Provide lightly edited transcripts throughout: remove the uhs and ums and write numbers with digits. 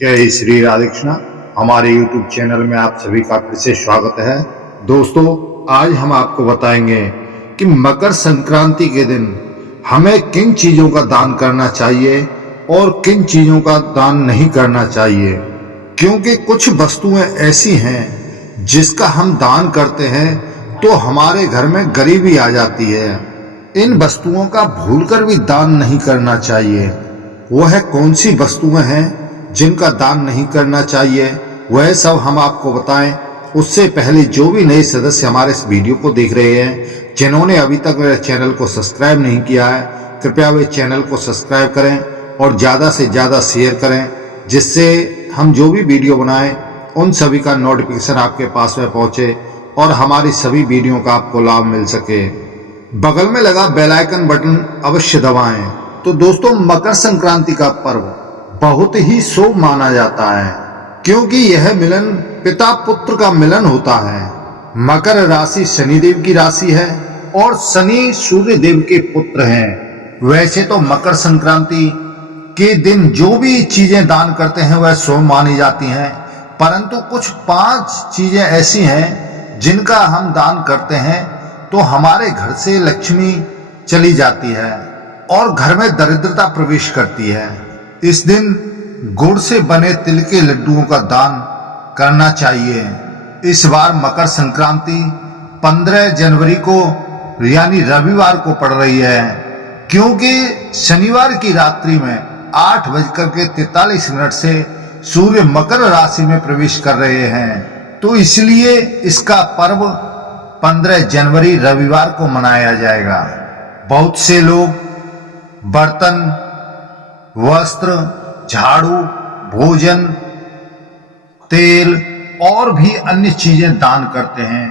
जय श्री राधे कृष्णा। हमारे YouTube channel में आप सभी का फिर से स्वागत है। दोस्तों, आज हम आपको बताएंगे कि मकर संक्रांति के दिन हमें किन चीजों का दान करना चाहिए और किन चीजों का दान नहीं करना चाहिए, क्योंकि कुछ वस्तुएं ऐसी हैं जिसका हम दान करते हैं तो हमारे घर में गरीबी आ जाती है। इन वस्तुओं का भूलकर भी दान नहीं करना चाहिए। वह कौन सी वस्तुएं हैं जिनका दान नहीं करना चाहिए, वह सब हम आपको बताएं। उससे पहले जो भी नए सदस्य हमारे इस वीडियो को देख रहे हैं, जिन्होंने अभी तक मेरे चैनल को सब्सक्राइब नहीं किया है, कृपया वे चैनल को सब्सक्राइब करें और ज़्यादा से ज़्यादा शेयर करें, जिससे हम जो भी वीडियो बनाएं उन सभी का नोटिफिकेशन आपके पास में पहुंचे और हमारी सभी वीडियो का आपको लाभ मिल सके। बगल में लगा बेल आइकन बटन अवश्य दबाएं। तो दोस्तों, मकर संक्रांति का पर्व बहुत ही शुभ माना जाता है, क्योंकि यह मिलन पिता पुत्र का मिलन होता है। मकर राशि शनिदेव की राशि है और शनि सूर्य देव के पुत्र हैं। वैसे तो मकर संक्रांति के दिन जो भी चीजें दान करते हैं वह शुभ मानी जाती हैं, परंतु कुछ 5 चीजें ऐसी हैं जिनका हम दान करते हैं तो हमारे घर से लक्ष्मी चली जाती है और घर में दरिद्रता प्रवेश करती है। इस दिन गुड़ से बने तिल के लड्डुओं का दान करना चाहिए। इस बार मकर संक्रांति 15 जनवरी को यानी रविवार को पड़ रही है, क्योंकि शनिवार की रात्रि में 8:43 से सूर्य मकर राशि में प्रवेश कर रहे हैं। तो इसलिए इसका पर्व 15 जनवरी रविवार को मनाया जाएगा। बहुत से लोग बर्तन, वस्त्र, झाड़ू, भोजन, तेल और भी अन्य चीजें दान करते हैं।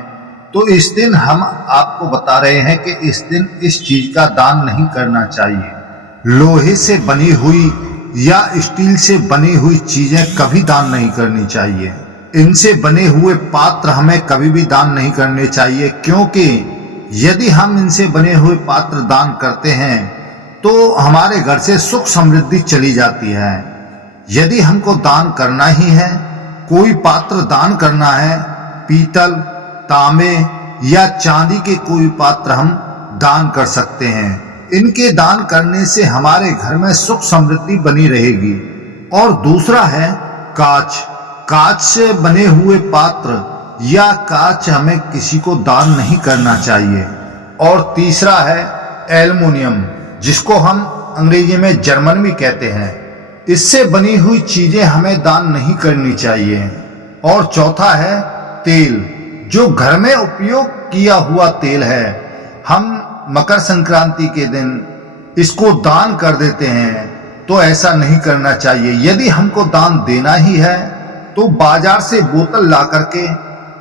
तो इस दिन हम आपको बता रहे हैं कि इस दिन इस चीज का दान नहीं करना चाहिए। लोहे से बनी हुई या स्टील से बनी हुई चीजें कभी दान नहीं करनी चाहिए। इनसे बने हुए पात्र हमें कभी भी दान नहीं करने चाहिए, क्योंकि यदि हम इनसे बने हुए पात्र दान करते हैं तो हमारे घर से सुख समृद्धि चली जाती है। यदि हमको दान करना ही है, कोई पात्र दान करना है, पीतल, तांबे या चांदी के कोई पात्र हम दान कर सकते हैं। इनके दान करने से हमारे घर में सुख समृद्धि बनी रहेगी। और दूसरा है कांच। कांच से बने हुए पात्र या कांच हमें किसी को दान नहीं करना चाहिए। और तीसरा है एल्युमिनियम, जिसको हम अंग्रेजी में जर्मन भी कहते हैं। इससे बनी हुई चीजें हमें दान नहीं करनी चाहिए। और चौथा है तेल, जो घर में उपयोग किया हुआ तेल है। हम मकर संक्रांति के दिन इसको दान कर देते हैं, तो ऐसा नहीं करना चाहिए। यदि हमको दान देना ही है तो बाजार से बोतल ला करके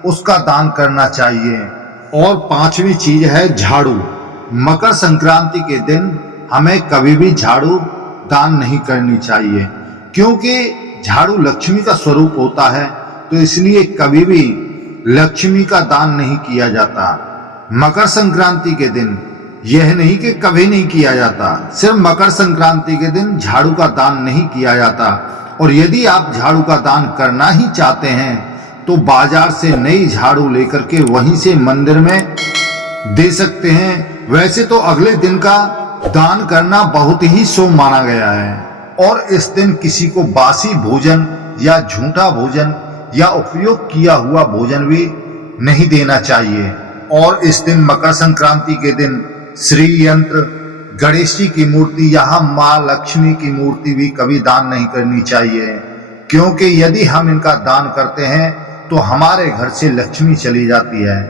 उसका दान करना चाहिए। और 5वीं चीज है झाड़ू। मकर संक्रांति के दिन हमें कभी भी झाड़ू दान नहीं करनी चाहिए, क्योंकि झाड़ू लक्ष्मी का स्वरूप होता है। तो इसलिए कभी भी लक्ष्मी का दान नहीं किया जाता। मकर संक्रांति के दिन यह नहीं कि कभी नहीं किया जाता, सिर्फ मकर संक्रांति के दिन झाड़ू का दान नहीं किया जाता। और यदि आप झाड़ू का दान करना ही चाहते हैं तो बाजार से नई झाड़ू लेकर के वहीं से मंदिर में दे सकते हैं। वैसे तो अगले दिन का दान करना बहुत ही शुभ माना गया है, और इस दिन किसी को बासी भोजन या झूठा भोजन या उपयोग किया हुआ भोजन भी नहीं देना चाहिए। और इस दिन मकर संक्रांति के दिन श्री यंत्र, गणेश जी की मूर्ति या माँ लक्ष्मी की मूर्ति भी कभी दान नहीं करनी चाहिए, क्योंकि यदि हम इनका दान करते हैं तो हमारे घर से लक्ष्मी चली जाती है।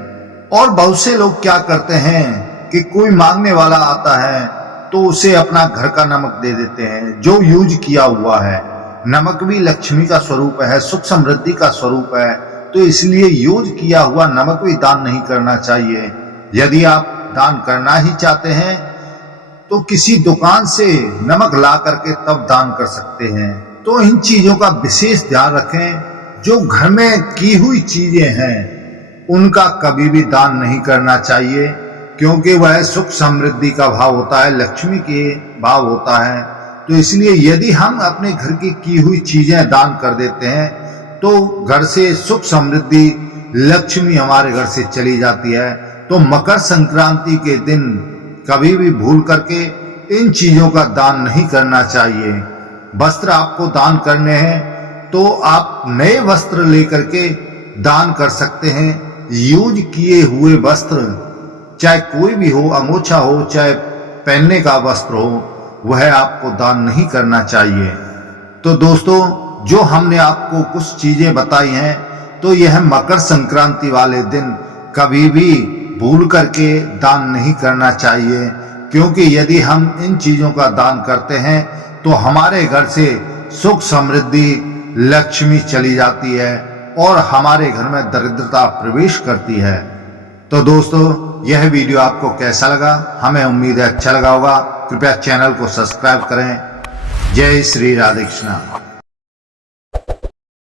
और बहुत से लोग क्या करते हैं कि कोई मांगने वाला आता है तो उसे अपना घर का नमक दे देते हैं, जो यूज किया हुआ है। नमक भी लक्ष्मी का स्वरूप है, सुख समृद्धि का स्वरूप है। तो इसलिए यूज किया हुआ नमक भी दान नहीं करना चाहिए। यदि आप दान करना ही चाहते हैं तो किसी दुकान से नमक ला करके तब दान कर सकते हैं। तो इन चीजों का विशेष ध्यान रखें। जो घर में की हुई चीजें हैं उनका कभी भी दान नहीं करना चाहिए, क्योंकि वह सुख समृद्धि का भाव होता है, लक्ष्मी के भाव होता है। तो इसलिए यदि हम अपने घर की हुई चीजें दान कर देते हैं तो घर से सुख समृद्धि लक्ष्मी हमारे घर से चली जाती है। तो मकर संक्रांति के दिन कभी भी भूल करके इन चीजों का दान नहीं करना चाहिए। वस्त्र आपको दान करने हैं तो आप नए वस्त्र लेकर के दान कर सकते हैं। यूज किए हुए वस्त्र चाहे कोई भी हो, अमोछा हो चाहे पहनने का वस्त्र हो, वह आपको दान नहीं करना चाहिए। तो दोस्तों, जो हमने आपको कुछ चीजें बताई हैं तो यह मकर संक्रांति वाले दिन कभी भी भूल करके दान नहीं करना चाहिए, क्योंकि यदि हम इन चीजों का दान करते हैं तो हमारे घर से सुख समृद्धि लक्ष्मी चली जाती है और हमारे घर में दरिद्रता प्रवेश करती है। तो दोस्तों, यह वीडियो आपको कैसा लगा? हमें उम्मीद है अच्छा लगा होगा। कृपया चैनल को सब्सक्राइब करें। जय श्री राधे कृष्णा।